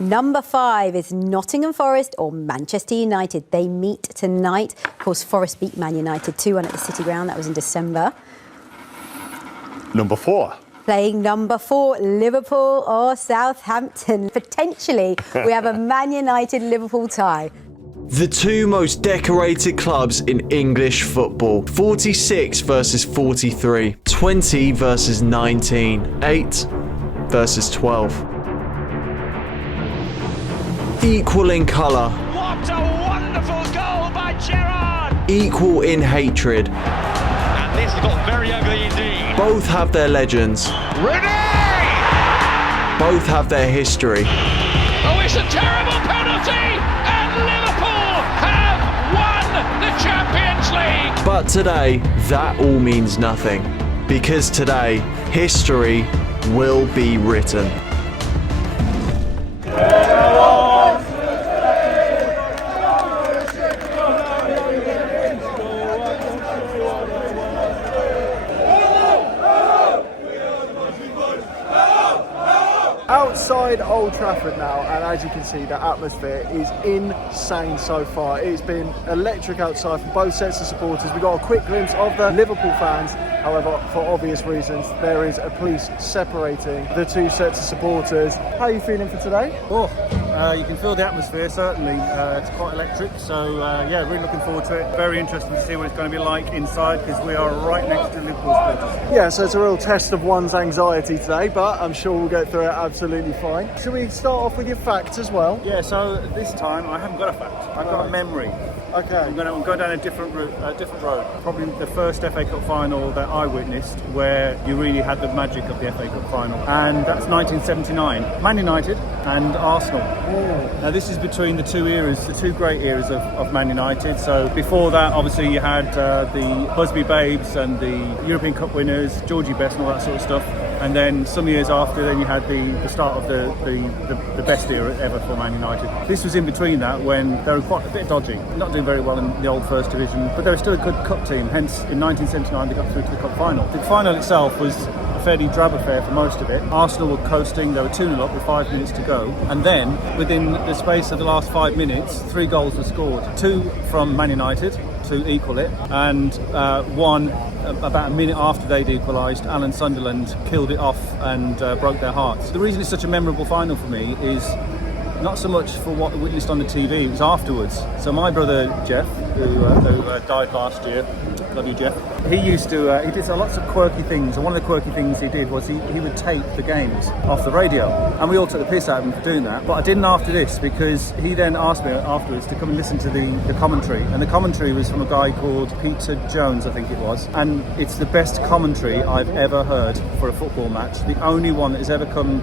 Number 5 is Nottingham Forest or Manchester United. They meet tonight. Of course, Forest beat Man United 2-1 at the City Ground. That was in December. Number 4. Playing number 4, Liverpool or Southampton. Potentially, we have a Man United-Liverpool tie. The two most decorated clubs in English football. 46 versus 43. 20 versus 19. 8 versus 12. Equal in colour. What a wonderful goal by Gerrard! Equal in hatred. And this got very ugly indeed. Both have their legends. Rooney! Both have their history. Oh, it's a terrible penalty! And Liverpool have won the Champions League! But today, that all means nothing. Because today, history will be written. Outside Old Trafford now, and as you can see, the atmosphere is insane so far. It's been electric outside from both sets of supporters. We got a quick glimpse of the Liverpool fans. However, for obvious reasons, there is a police separating the two sets of supporters. How are you feeling for today? You can feel the atmosphere, certainly. It's quite electric, so yeah, really looking forward to it. Very interesting to see what it's going to be like inside, because we are right next to Liverpool supporters. Yeah, so it's a real test of one's anxiety today, but I'm sure we'll get through it absolutely fine. Should we start off with your facts as well? Yeah, so this time I haven't got a fact. I've got a memory. Okay. I'm going to go down a different route, road. Probably the first FA Cup final that I witnessed where you really had the magic of the FA Cup final. And that's 1979. Man United and Arsenal. Ooh. Now this is between the two eras, the two great eras of Man United. So before that, obviously you had the Busby Babes and the European Cup winners, Georgie Best and all that sort of stuff. And then some years after, then you had the start of the best era ever for Man United. This was in between that when they were quite a bit dodgy, not doing very well in the old First Division, but they were still a good cup team. Hence, in 1979, they got through to the cup final. The final itself was a fairly drab affair for most of it. Arsenal were coasting, they were 2-0 up with 5 minutes to go. And then, within the space of the last 5 minutes, 3 goals were scored. 2 from Man United to equal it, and one about a minute after they'd equalised, Alan Sunderland killed it off and broke their hearts. The reason it's such a memorable final for me is not so much for what we witnessed on the TV, it was afterwards. So my brother Jeff, who died last year, love you Jeff, he used to, he did lots of quirky things, and one of the quirky things he did was he would tape the games off the radio, and we all took the piss out of him for doing that. But I didn't after this, because he then asked me afterwards to come and listen to the commentary, and the commentary was from a guy called Peter Jones, I think it was, and it's the best commentary I've ever heard for a football match. The only one that has ever come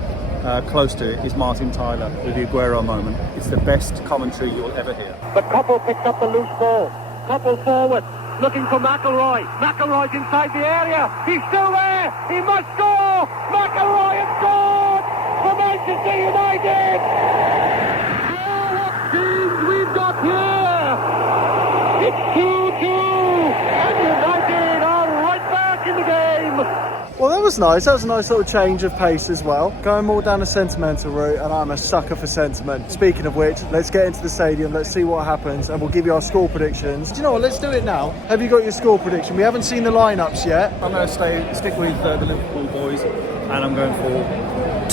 close to it is Martin Tyler with the Aguero moment. It's the best commentary you'll ever hear. But Couple picked up the loose ball. Couple forward, looking for McElroy. McElroy's inside the area. He's still there. He must score. McElroy has scored for Manchester United. Oh, what scenes we've got here. It's 2-2. And United are right back in the game. Well, that was nice. That was a nice little change of pace as well. Going more down a sentimental route, and I'm a sucker for sentiment. Speaking of which, let's get into the stadium, let's see what happens, and we'll give you our score predictions. Do you know what? Let's do it now. Have you got your score prediction? We haven't seen the lineups yet. I'm going to stick with the Liverpool boys, and I'm going for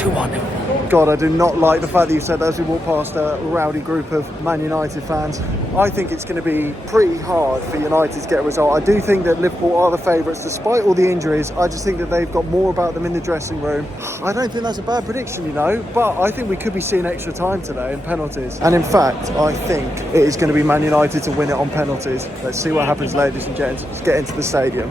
2-1. God, I do not like the fact that you said that as we walk past a rowdy group of Man United fans. I think it's going to be pretty hard for United to get a result. I do think that Liverpool are the favourites despite all the injuries. I just think that they've got more about them in the dressing room. I don't think that's a bad prediction, you know, but I think we could be seeing extra time today and penalties. And in fact, I think it is going to be Man United to win it on penalties. Let's see what happens, ladies and gents. Let's get into the stadium.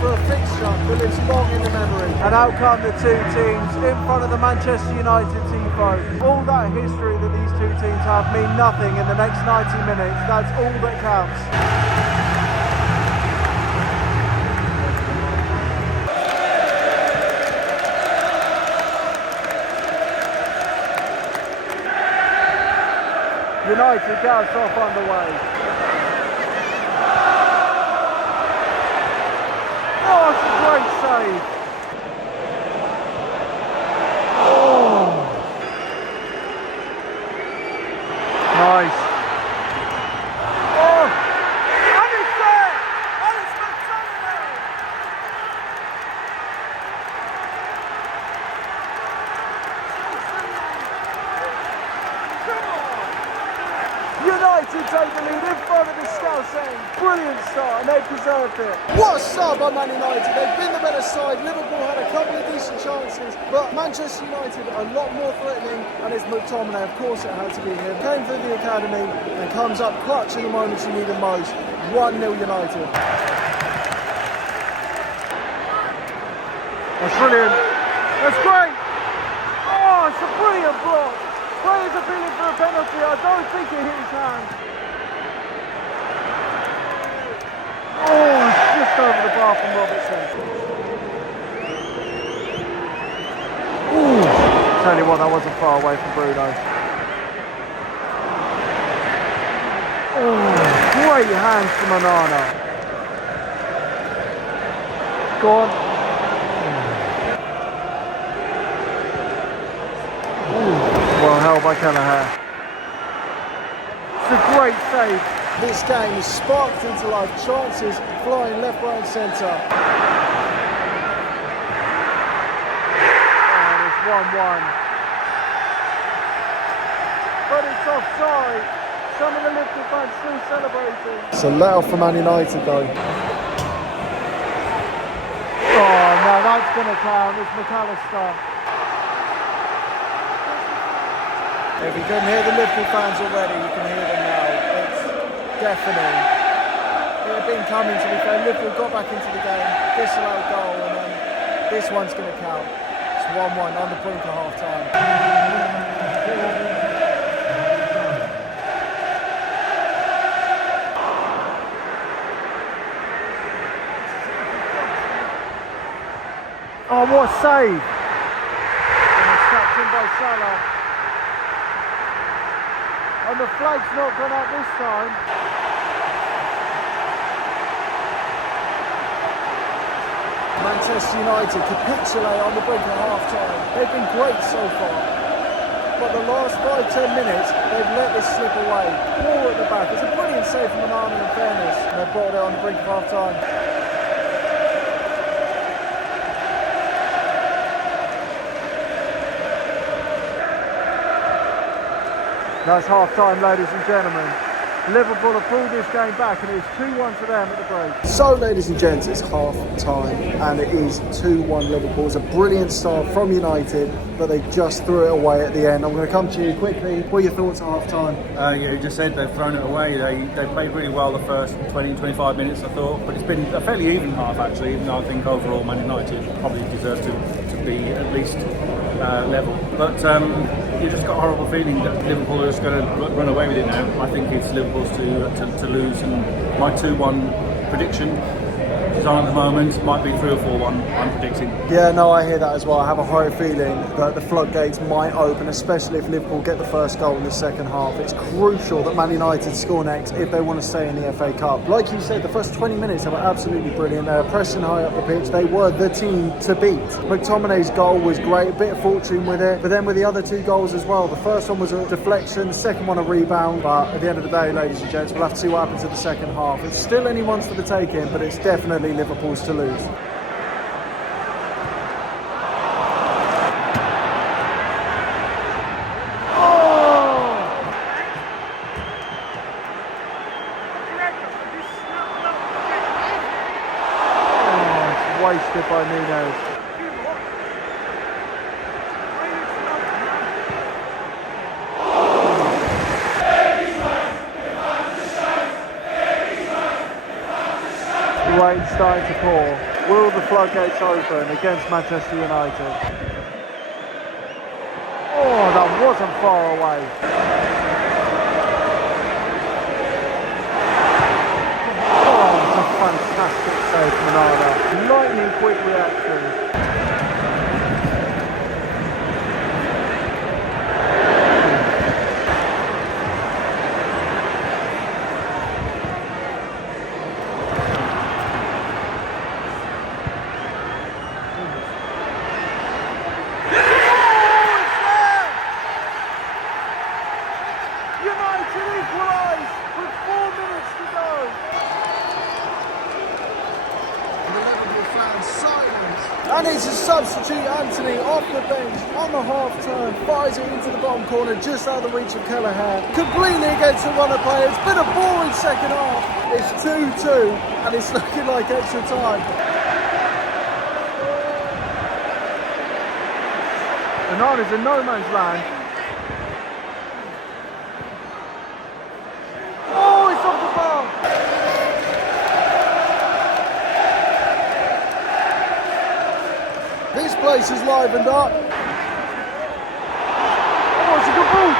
For a fixture that lives long in the memory. And out come the two teams in front of the Manchester United tifo. All that history that these two teams have mean nothing in the next 90 minutes. That's all that counts. United gets off underway. Oh, it's a great save. Oh. Nice. Oh, and it's there. And it's McTominay. United take the lead in front of the Scouse end. Brilliant start, and they've deserved it. What a start by Man United. They've been the better side. Liverpool had a couple of decent chances, but Manchester United a lot more threatening, and it's McTominay. Of course it had to be him. Came through the academy and comes up clutch in the moments you need him most. 1-0 United. That's brilliant. That's great. Oh, it's a brilliant block. Players appealing for a penalty. I don't think it hit his hand. Oh, it's just over the bar from Robertson. Ooh. Tell you what, that wasn't far away from Bruno. Oh, great hands from Onana. Go on. Well held by Kelleher. It's a great save. This game is sparked into life. Chances flying left, right and centre. And it's 1-1. But it's offside. Some of the Liverpool fans still celebrating. It's a let off for Man United though. Oh no, that's going to count. It's Mac Allister. If you couldn't hear the Liverpool fans already, you can hear them now. It's deafening. It had been coming, to be fair. Liverpool got back into the game, disallowed goal, and then this one's going to count. It's 1-1 on the brink of half-time. Oh, what a save! And it's snapped in by Salah. And the flag's not gone up this time. Manchester United capitulate on the brink of half-time. They've been great so far. But the last 5-10 minutes, they've let this slip away. Ball at the back. It's a brilliant save from Onana in fairness. And they've brought it on the brink of half-time. That's half-time, ladies and gentlemen. Liverpool have pulled this game back and it's 2-1 for them at the break. So, ladies and gents, it's half-time and it is 2-1 Liverpool. It's a brilliant start from United, but they just threw it away at the end. I'm going to come to you quickly. What are your thoughts at half-time? Yeah, you just said they've thrown it away. They played really well the first 20-25 minutes, I thought, but it's been a fairly even half actually, even though I think overall Man United probably deserves to be at least level. But you just got a horrible feeling that Liverpool are just going to run away with it now. I think it's Liverpool's to lose, and my 2-1 prediction is on at the moment. Might be 3 or 4-1, I'm predicting. Yeah, no, I hear that as well. I have a horrid feeling that the floodgates might open, especially if Liverpool get the first goal in the second half. It's crucial that Man United score next if they want to stay in the FA Cup. Like you said, the first 20 minutes they were absolutely brilliant. They were pressing high up the pitch. They were the team to beat. McTominay's goal was great, a bit of fortune with it, but then with the other 2 goals as well. The first one was a deflection, the second one a rebound, but at the end of the day, ladies and gents, we'll have to see what happens in the second half. It's still anyone's for the taking, but it's definitely Liverpool's to lose. Wasted by Nunes. The rain starting to pour. Will the floodgates open against Manchester United? Oh, that wasn't far away. Fantastic save from Onana. Lightning quick reaction. Substitute Antony off the bench on the half turn, fires it into the bottom corner just out of the reach of Kelleher. Completely against the run of play. It's been a boring second half. It's 2-2 and it's looking like extra time. Onana's in no man's land. Oh, it's off the bar. This place is livened up. Oh, it's a good ball.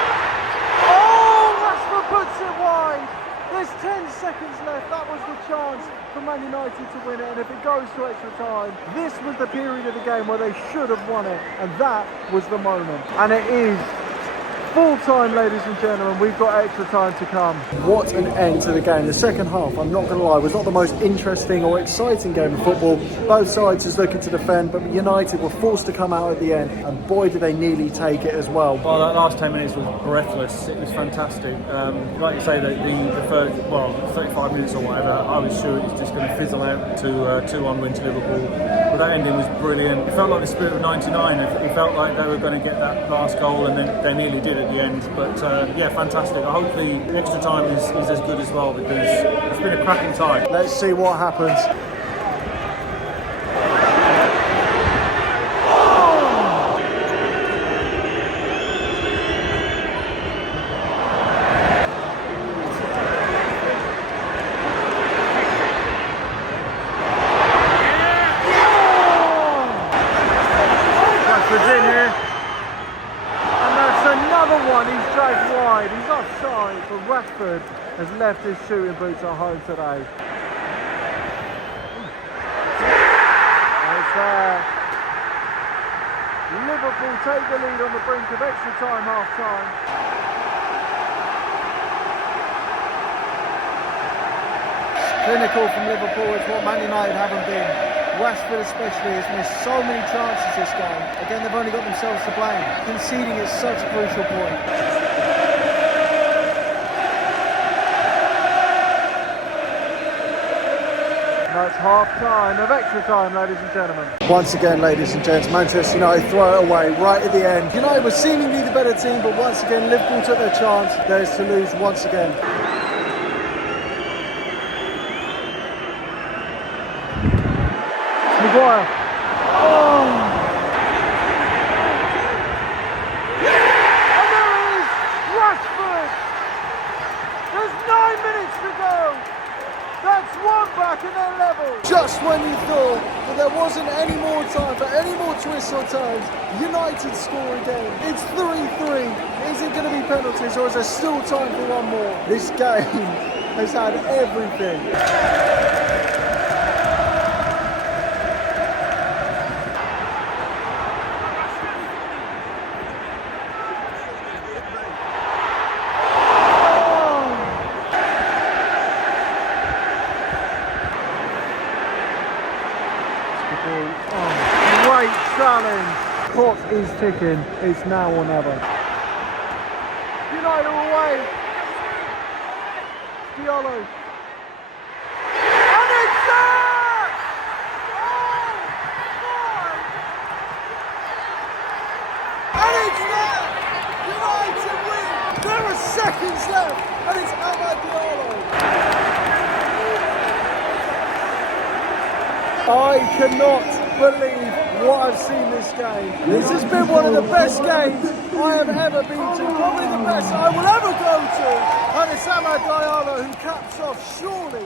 Oh, Rashford puts it wide. There's 10 seconds left. That was the chance for Man United to win it. And if it goes to extra time, this was the period of the game where they should have won it. And that was the moment. And it is full time, ladies and gentlemen. We've got extra time to come. What an end to the game. The second half, I'm not going to lie, was not the most interesting or exciting game of football. Both sides was looking to defend, but United were forced to come out at the end, and boy did they nearly take it as well. Well, that last 10 minutes was breathless. It was fantastic. Like you say, the first, 35 minutes or whatever, I was sure it was just going to fizzle out to 2-1 win to Liverpool. But that ending was brilliant. It felt like the spirit of '99. It felt like they were going to get that last goal, and then they nearly did at the end. But yeah, fantastic. I hope the extra time is as good as well, because it's been a cracking tie. Let's see what happens. Rashford's in here. Another one, he's dragged wide, he's offside, but Rashford has left his shooting boots at home today. It's there. Liverpool take the lead on the brink of extra time, half time. Clinical from Liverpool is what Man United haven't been. Rashford especially has missed so many chances this game. Again, they've only got themselves to blame. Conceding is such a crucial point. That's half time of extra time, ladies and gentlemen. Once again, ladies and gents, Manchester United throw it away right at the end. United were seemingly the better team, but once again, Liverpool took their chance. Theirs to lose once again. Maguire. Oh! And there is Rashford! There's 9 minutes to go! That's one back and they're level! Just when you thought that there wasn't any more time for any more twists or turns, United score again. It's 3-3. Is it going to be penalties or is there still time for one more? This game has had everything. Great challenge. Clock is ticking. It's now or never. United away. Diallo. And it's there! Oh my! And it's there! United win! There are seconds left and it's Diallo. I cannot believe what I've seen this game. This has been one of the best games I have ever been to. Probably the best I will ever go to. And it's Diallo who caps off surely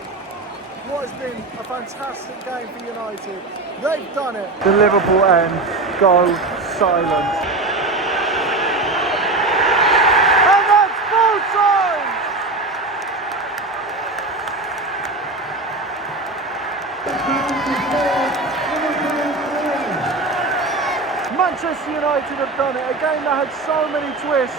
what has been a fantastic game for United. They've done it. The Liverpool end go silent. And that's full time! Manchester United have done it, a game that had so many twists,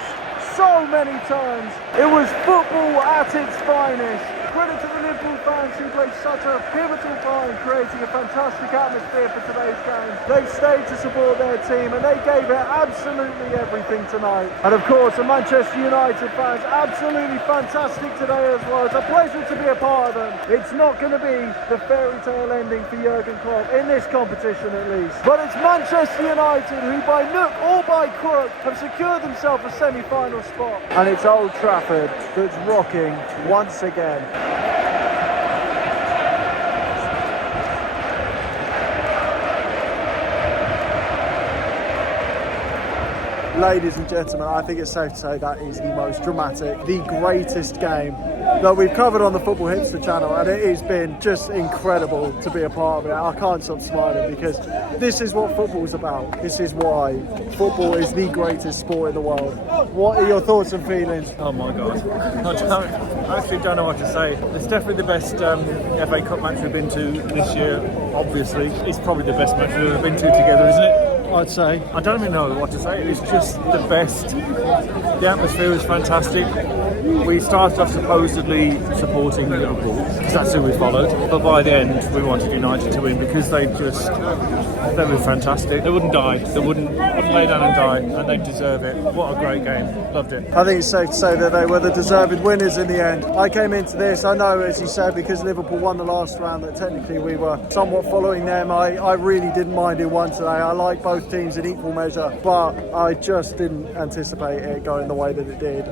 so many turns. It was football at its finest. credit to the Liverpool fans who played such a pivotal part in creating a fantastic atmosphere for today's game. They've stayed to support their team and they gave it absolutely everything tonight. And of course, the Manchester United fans, absolutely fantastic today as well. It's a pleasure to be a part of them. It's not going to be the fairy tale ending for Jurgen Klopp, in this competition at least. But it's Manchester United who by nook or by crook have secured themselves a semi-final spot. And it's Old Trafford that's rocking once again. Ladies and gentlemen, I think it's safe to say that is the most dramatic, the greatest game that we've covered on the Football Hipster channel, and it has been just incredible to be a part of it. I can't stop smiling because this is what football is about. This is why football is the greatest sport in the world. What are your thoughts and feelings? Oh my God, I actually don't know what to say. It's definitely the best FA Cup match we've been to this year, obviously. It's probably the best match we've ever been to together, isn't it? I'd say. I don't even know what to say. It's just the best. The atmosphere was fantastic. We started off supposedly supporting Liverpool because that's who we followed. But by the end, we wanted United to win because they were fantastic. They wouldn't die. They wouldn't lay down and die, and they deserve it. What a great game. Loved it. I think it's safe to say that they were the deserved winners in the end. I came into this, I know, as you said, because Liverpool won the last round, that technically we were somewhat following them. I really didn't mind who won today. I like both teams in equal measure, but I just didn't anticipate it going the way that it did.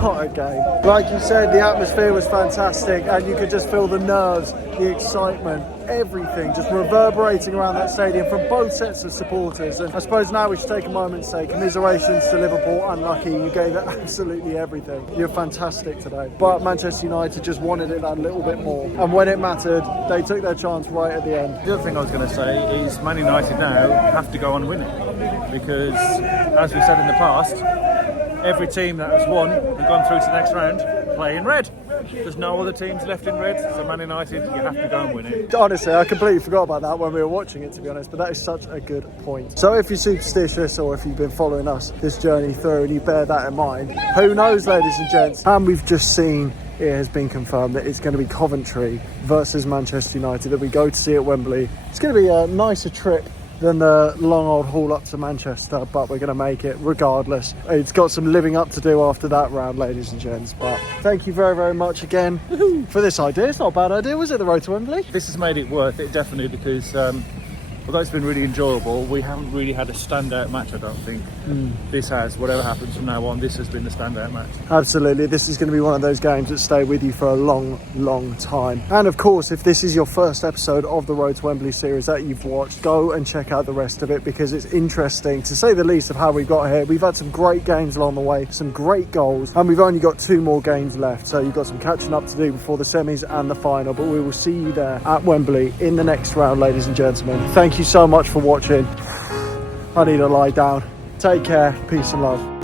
What a game. Like you said, the atmosphere was fantastic and you could just feel the nerves, the excitement, everything just reverberating around that stadium from both sets of supporters. And I suppose now we should take a moment to say commiserations to Liverpool. Unlucky, you gave it absolutely everything. You're fantastic today. But Manchester United just wanted it that little bit more. And when it mattered, they took their chance right at the end. The other thing I was going to say is Man United now have to go on and win it. Because, as we said in the past, every team that has won and gone through to the next round play in red. There's no other teams left in red, so Man United, you have to go and win it. Honestly, I completely forgot about that when we were watching it, to be honest, but that is such a good point. So if you're superstitious or if you've been following us this journey through and you bear that in mind, who knows, ladies and gents, and we've just seen it has been confirmed that it's going to be Coventry versus Manchester United that we go to see at Wembley. It's going to be a nicer trip than the long old haul up to Manchester, but we're going to make it regardless. It's got some living up to do after that round, ladies and gents, but thank you very, very much again for this idea. It's not a bad idea, was it, the road to Wembley? This has made it worth it, definitely, because although it's been really enjoyable, we haven't really had a standout match, I don't think. This has, whatever happens from now on, this has been the standout match. Absolutely, this is going to be one of those games that stay with you for a long, long time. And of course, if this is your first episode of the Road to Wembley series that you've watched, go and check out the rest of it because it's interesting, to say the least, of how we got here. We've had some great games along the way, some great goals, and we've only got 2 more games left, so you've got some catching up to do before the semis and the final, but we will see you there at Wembley in the next round, ladies and gentlemen. Thank you so much for watching. I need to lie down. Take care. Peace and love.